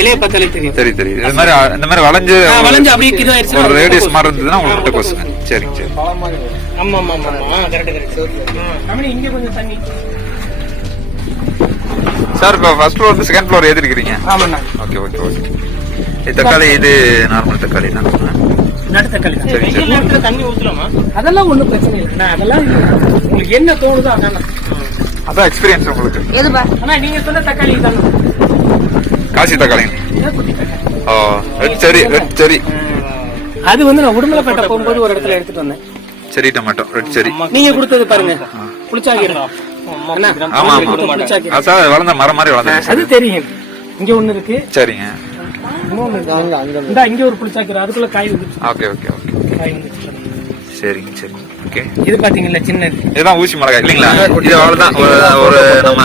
இலைய பார்த்தாலே தெரியும். தெரியும். இந்த மாதிரி வளைஞ்சு அப்படியே இதாயிருச்சு. ஒரு ரேடியஸ் மாதிரி இருந்ததுன்னா உங்களுக்கு முட்டைக்கோசுங்க. சரிங்க சரி. ஆமா ஆமா ஆமா கரெக்ட். கம்பெனி இங்க கொஞ்சம் தண்ணி. சார் இப்போ ஃபர்ஸ்ட் ஃப்ளோர் வந்து செகண்ட் ஃப்ளோர் ஏத்திருக்கீங்க. ஆமாண்ணா. Okay okay okay. இது தக்காளி, இது நார்மல் தக்காளி தான். நாட்டு தக்காளி தான். சரி சரி. நேரத்துல தண்ணி ஊத்தலாமா? அதெல்லாம் ஒண்ணும் பிரச்சனை இல்லை. நான் அதெல்லாம் உங்களுக்கு என்ன தோணுதோ அதான். அதான் எக்ஸ்பீரியன்ஸ் உங்களுக்கு. எதுபா? அண்ணா நீங்க சொன்ன தக்காளி தான். காசி தக்காளி. ஓ ரெட் செரி. அது வந்து நான் உடுமலைப்பேட்டை போகும்போது ஒரு இடத்துல எடுத்துட்டு வந்தேன். செரி டொமேட்டோ, ரெட் செரி. நீங்க கொடுத்தது பாருங்க. புளிச்சாக்கீரை. ஆமா ஆமா. அதான் வளர்ந்த மரம் மாதிரி வளர்ந்தது. அது தெரியும். இங்க ஒண்ணு இருக்கு. சரிங்க. இந்த இங்க ஒரு புளிச்சாக்கீரை, அதுக்குள்ள காய் வந்துச்சு. Okay okay okay. காய் வந்துச்சு. சரிங்க சரி. ஓகே. இது பாத்தீங்களா சின்னது. இதுதான் ஊசி மிளகாய் இல்லீங்களா? இது அவ்வளவுதான். ஒரு நம்ம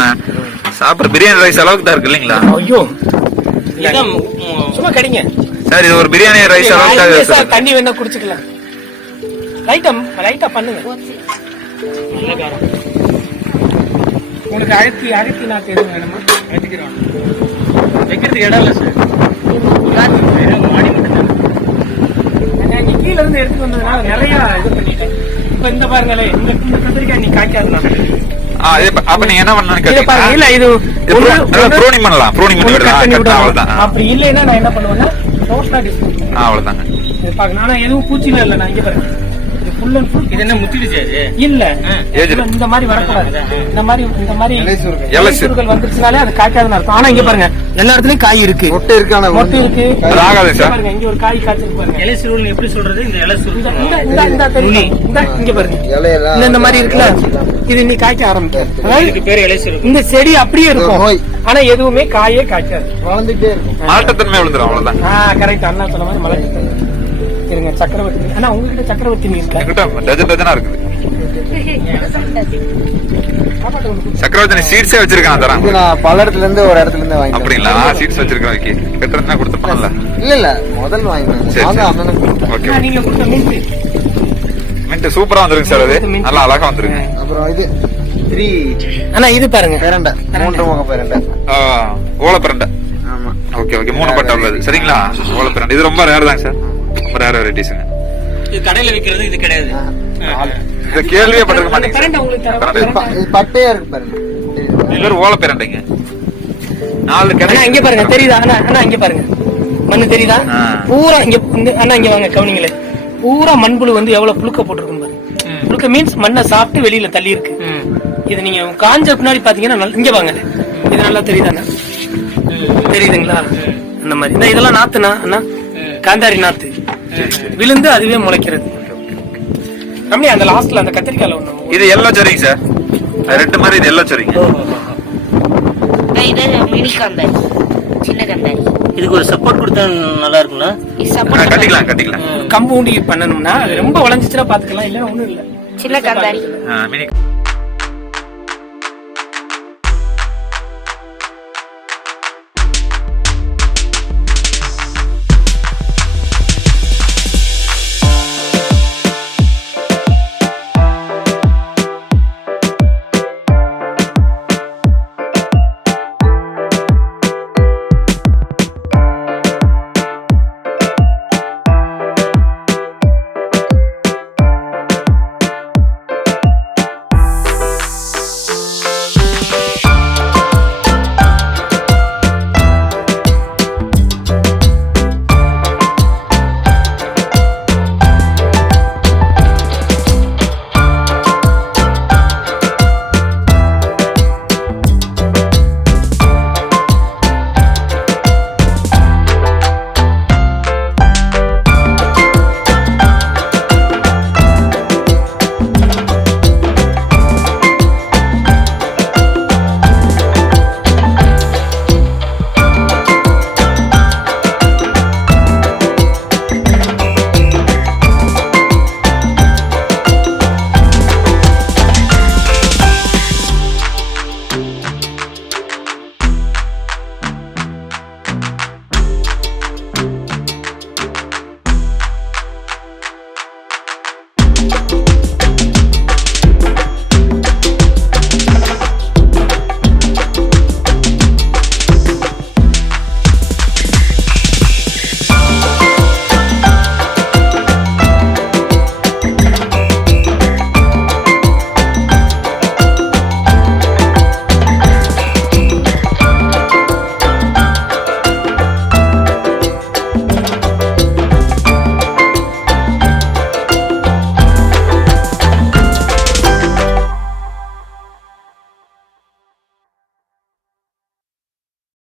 சாப்பிடுற பிரியாணி ரைஸ் அளவுக்கு தான் இருக்கு இல்லீங்களா? ஐயோ சும்மா கடிங்க சார். இது ஒரு பிரியாணி ரைஸ் அளவுக்கு. தண்ணி வேணா குடிச்சுக்கலாம். லைட்டா பண்ணுங்க. நல்ல காரம். உங்களுக்கு அழுத்தி நாக்கு எதுவும் வேணுமா? வைக்கிறோம். வைக்கிறதுக்கு இடம் இல்லை சார். மாடி மட்டும் தான். இங்க கீழே இருந்து எடுத்துட்டு வந்ததுனால நிறைய இது பண்ணிட்டேன். இப்ப இந்த பாருங்களே, இந்த கத்திரிக்காய் நீ காய்க்காதுனா அப்ப நீங்க என்ன பண்ணணும்னு கேட்டீங்கன்னா, இல்ல இது ப்ரூனிங் பண்ணலாம். ப்ரூனிங் பண்ணி அவ்வளவுதான். அப்படி இல்லைன்னா நான் என்ன பண்ணுவேன்னா ரோஸ்னா டிஸ்கவுண்ட் அவ்வளவுதாங்க. இது பாருங்க. ஆனா எதுவும் பூச்சில இல்ல. நான் இங்க பாருங்க. இது ஃபுல் அண்ட் ஃபுல். இது என்ன முத்திடுச்சு? இல்ல இந்த மாதிரி வரக்கூடாது. இந்த மாதிரி இலைசுருகள் வந்துருச்சுனாலே அது காய்க்காதுன்னு அர்த்தம். ஆனா இங்க பாருங்க எல்லா இடத்துலயும் காய் இருக்கு. மொட்டை இருக்கு. பாருங்க இங்க ஒரு காய் காய்ச்சிருக்கு பாருங்க. இலைசுருள் எப்படி சொல்றது? இந்த இலைசுருள் இந்த இங்க பாருங்க. இந்த மாதிரி இருக்குல்ல, இது இன்னைக்கு காய்க்க ஆரம்பிக்கும். இதுக்கு பேர் இலைசுருள். இந்த செடி அப்படியே இருக்கும். ஆனா எதுவுமே காயே காய்க்காது. வளர்ந்துட்டே இருக்கும். மாட்டத்தன்மை விழுந்துரும். அவ்வளவுதான். கரெக்ட். அண்ணா சொன்ன மாதிரி மலர்ச்சி. இருங்க சக்கரவர்த்தி. ஆனா உங்ககிட்ட சக்கரவர்த்தி மீன் டஜனா இருக்குது. சக்கரவர்த்தி சீட்ஸே வச்சிருக்கான். தரேன். நான் பல இடத்துல இருந்து ஒரு இடத்துல இருந்து வாங்கி. அப்படிங்களா? சீட்ஸ் வச்சிருக்கேன். ஓகே. கட்டறதுனா கொடுத்துப்போம்ல. இல்ல முதல் வாங்கினேன். ஓகே. நீங்க கொடுத்த மின்ட் சூப்பரா வந்திருக்கு சார். அது நல்லா அழகா வந்திருக்கு. அப்புறம் இது 3 அண்ணா இது பாருங்க. பேரண்டை 3 முக பேரண்டை. ஓலை பிரண்டை. ஆமா. Okay okay. 3 பட்டை உள்ளது. சரிங்களா? ஓலை பிரண்டை. இது ரொம்ப ரேர் தான் சார். ரொம்ப ரேர் வெரைட்டிஸ்ங்க. இது கடையில விக்கிறது. இது கிடையாது. இது கேள்வியே பட்டிருக்க மாட்டீங்க. இது பட்டையா இருக்கு பாருங்க. இது பேர் ஓலை பிரண்டைங்க. 4 கடை. அண்ணா இங்க பாருங்க. தெரியுதா? அண்ணா இங்க பாருங்க. மண்ணு தெரியுதா? பூரா இங்க அண்ணா இங்க வாங்க கவனிங்களே. பூரா மண்புழு வந்து எவ்வளவு புழுக்க போட்டுருக்கும் பாருங்க. புழுக்க மீன்ஸ் மண்ணை சாப்பிட்டு வெளியில தள்ளி இருக்கு. இது நீங்க காஞ்ச பின்னாடி பாத்தீங்கன்னா இங்க வாங்க. இது நல்லா தெரியுதாண்ணா? தெரியுதுங்களா? அந்த மாதிரி இதெல்லாம் நாத்துனா அண்ணா காந்தாரி நாத்து விழுந்து அதுவே முளைக்கிறது. அந்த லாஸ்ட்ல அந்த கத்திரிக்காயில ஒண்ணு. இது எல்லோ செரிங்க சார். ரெட் மாதிரி இது எல்லோ செரிங்க. இது மினி காந்தாரி, சின்ன காந்தாரி. இதுக்கு ஒரு சப்போர்ட் கொடுத்தா நல்லா இருக்கும்ல. கட்டிக்கலாம். கம்பு ஊண்டி பண்ணணும்னா அது ரொம்ப வளைஞ்சிச்சுனா பாத்துக்கலாம். இல்ல ஒண்ணும் இல்ல. சின்ன காந்தாரி. மினி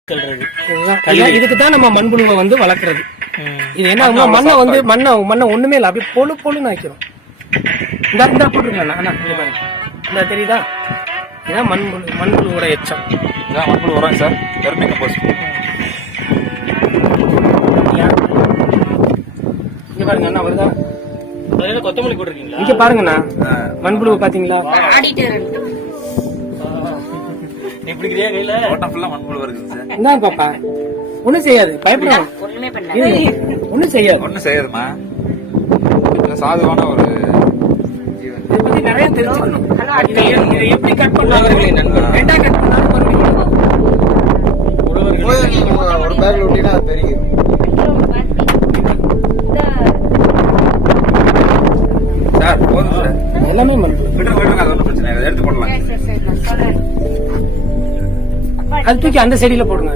இதுதான் இதுக்கு தான் நம்ம மண்புழுவை வந்து வளர்க்கறது. இது என்ன ஆகும்னா மண்ணை ஒண்ணுமே இல்லை, அப்படியே பொழு பொழுன்னு ஆக்கிறோம். இந்த போட்டுருக்கேன் அண்ணா, இங்க பாருங்க, இந்த தெரியுதா, இதான் மண்புழுவோட எச்சம். இதான் மண்புழு உரம் சார், வெர்மி கம்போஸ்ட். இங்க பாருங்க அண்ணா, வருதா? கொத்தமல்லி போட்டிருக்கீங்களா? இங்க பாருங்கண்ணா, மண்புழு பாத்தீங்களா? இப்படி கையில ஓட்டம் ஃபுல்லா மண்புழு இருக்குது சார். இந்தாங்க பாப்பா, ஒண்ணும் செய்யாது, பயப்படாம. ஒண்ணுமே பண்ணல. ஒண்ணும் செய்யாது, ஒண்ணும் செய்யாதுமா. சாதுவான ஒரு ஜீவன். இதை பத்தி நிறைய தெரிஞ்சுக்கணும். இதை எப்படி கட் பண்ணாங்க, ரெண்டா கட் பண்ணாலும் ஒரு பேக்ல விட்டீங்கன்னா அது பெருகிடும். சார் போதும் சார், எல்லாமே மண்புழு. விட்டுருங்க, அது ஒன்றும் பிரச்சனை இல்லை, எடுத்து போடலாம். அது தூக்கி அந்த செடியில போடுங்க.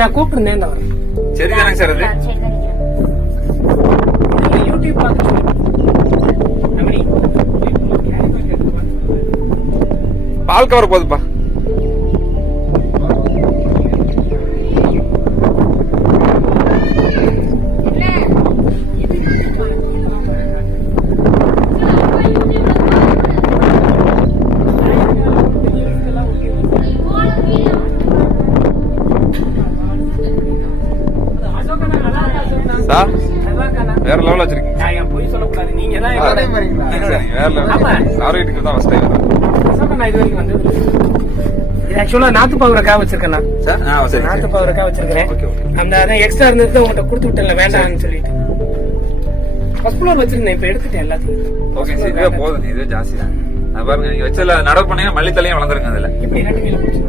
நான் கூப்பிட்டுருந்தேன், இந்த வரேன். சரி தானங்க சார், அது யூடியூப் பார்த்து பால் கவர் போதுப்பா. சார் வேற லெவல் வச்சிருக்கீங்க. நான் போய் சொல்லக்கூடாது, நீங்க தான் அதே மாதிரிங்களா? சரிங்க, வேற லெவல். ஆரோக்கியத்துக்கு தான் ஃபர்ஸ்ட் டைம் வரேன் இது வரைக்கும் வந்து இது ஆக்சுவலா நாத்து பவுரக்காய் வச்சிருக்கேன் நான். சார். சரி நாத்து பவுரக்காய் வச்சிருக்கிறேன். Okay okay. அந்த அதான் எக்ஸ்ட்ரா இருந்தது உங்கள்கிட்ட கொடுத்து விட்டேன்ல, வேண்டாம்னு சொல்லிட்டு ஃபர்ஸ்ட் ஃப்ளோர் வச்சிருந்தேன், இப்ப எடுத்துட்டேன் எல்லாத்தையும். ஓகே சார், இதுவே போதும், இதுவே ஜாஸ்தி தான். அது பாருங்க, நீங்க வச்சல நடவு பண்ணீங்கன்னா மல்லித்தலையும் வளர்ந்துருங்க அதுல. இப்படி 2 கிலோ பிடிச்சி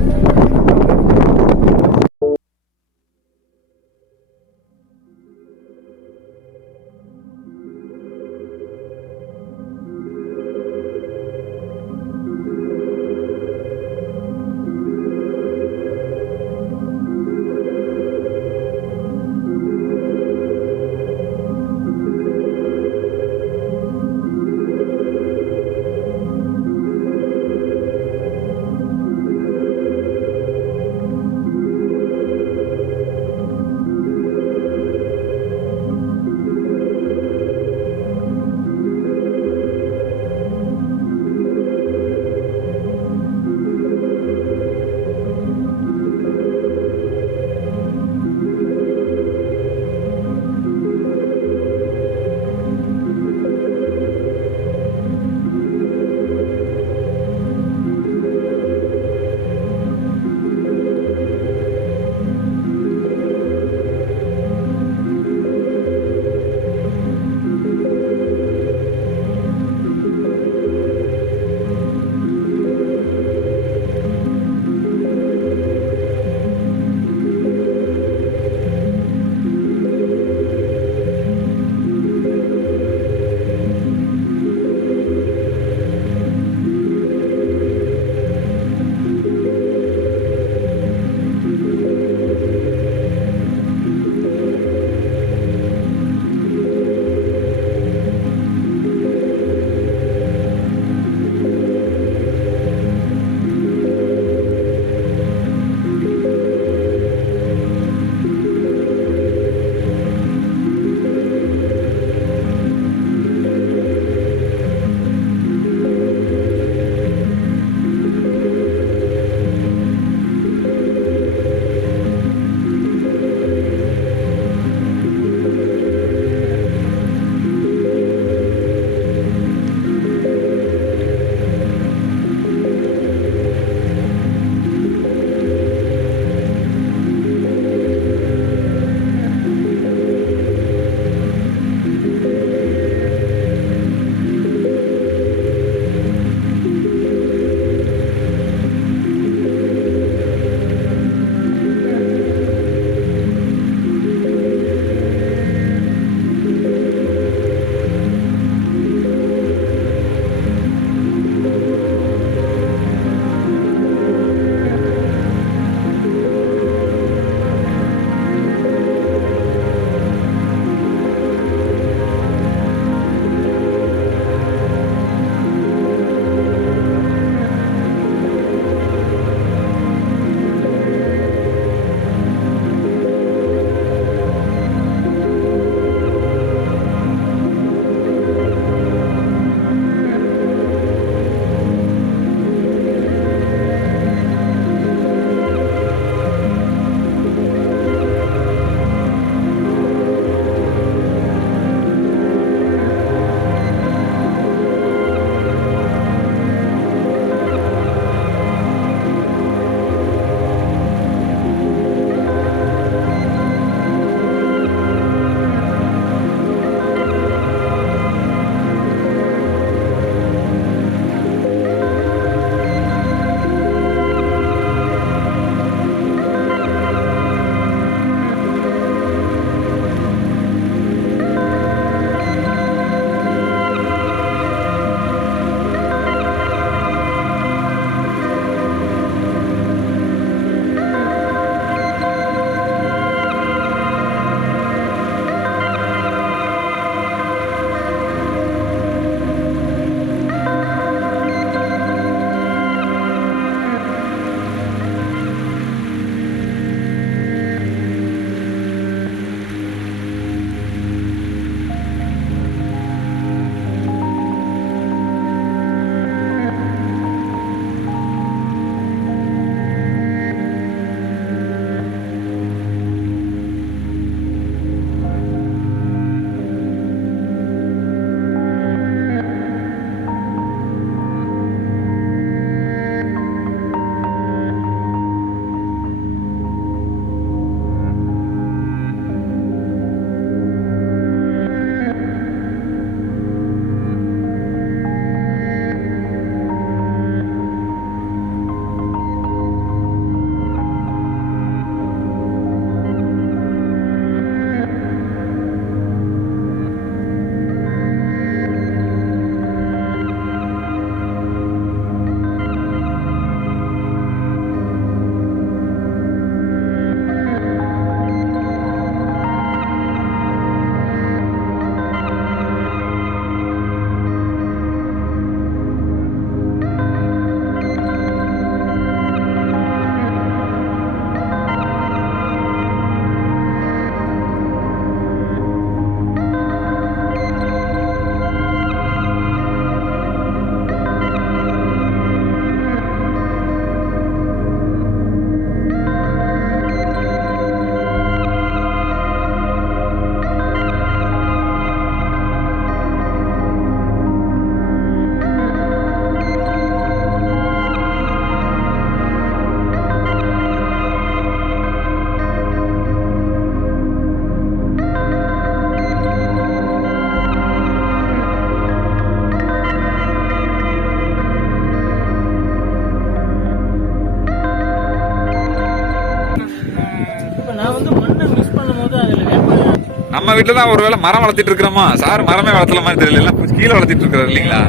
நம்ம வீட்டுல தான் ஒருவேளை மரம் வளர்த்திட்டு இருக்கிறோமா, சார் மரமே வளர்த்தல மாதிரி தெரியல, எல்லாம் கீழே வளர்த்திட்டு இருக்காரு இல்லீங்களா?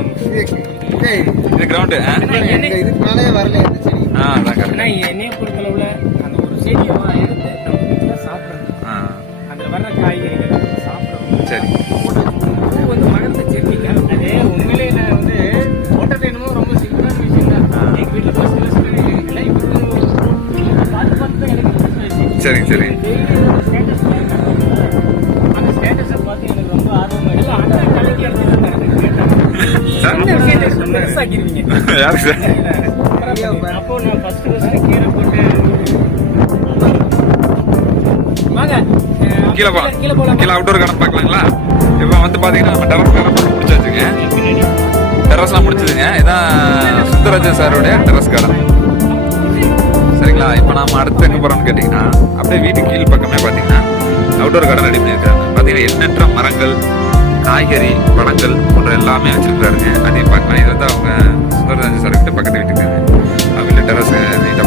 இது கிரவுண்டு. இதுக்கு மேலே வரல எந்த செடி. அதான் correct. ஆனா என்னைய பொறுத்தளவுல அந்த ஒரு செடியை எடுத்து நம்ம வீட்டுல சாப்பிடணும். அதுல வர்ற காய்கறிகள் சாப்பிடணும். சரி. பூ வந்து மகரந்த செடிங்க. அதே உண்மையிலே நான் வந்து போட்டது என்னமோ ரொம்ப சிம்பிளான விஷயம் தான். எங்க வீட்டுல ஃபர்ஸ்ட் இல்லை இப்போ பார்த்து பார்த்து தான் எனக்கு interest. சரிங்க சரி. ஸ்டேட்டஸ் அந்த ஸ்டேட்டஸை பார்த்து எனக்கு ரொம்ப ஆர்வம் இல்லை. ஆனால் கலர்ல எடுத்துருந்தாங்க பெருசாக்கிடுவீங்க. யாரு சார்? அப்போ நான் ஃபர்ஸ்ட் கீரை போட்டு வாங்க கீழே போலாம். கீழே அவுட்டோர் கார்டன் பார்க்கலாங்களா? இப்போ வந்து பாத்தீங்கன்னா நம்ம டெரஸ் கார்டன் பண்ணி முடிச்சாச்சுங்க. டெரஸ்லாம் முடிச்சதுங்க. இதான் சுந்தரராஜன் சாருடைய டெரஸ் கார்டன். சரிங்களா? இப்போ நாம அடுத்து எங்க போறோம்னு கேட்டீங்கன்னா அப்படியே வீட்டு கீழ் பக்கமே பாத்தீங்கன்னா அவுட்டோர் கார்டன் ரெடி பண்ணியிருக்காங்க. பாத்தீங்கன்னா எண்ணற்ற மரங்கள், காய்கறி, பழங்கள் போன்ற எல்லாமே வச்சிருக்காருங்க. அதையும் பார்க்கலாம். இது வந்து அவங்க சுந்தரராஜன் சார் கிட்ட பக்கத்து வீட்டுக்கு அவங்க டெரஸ் நீட்டாக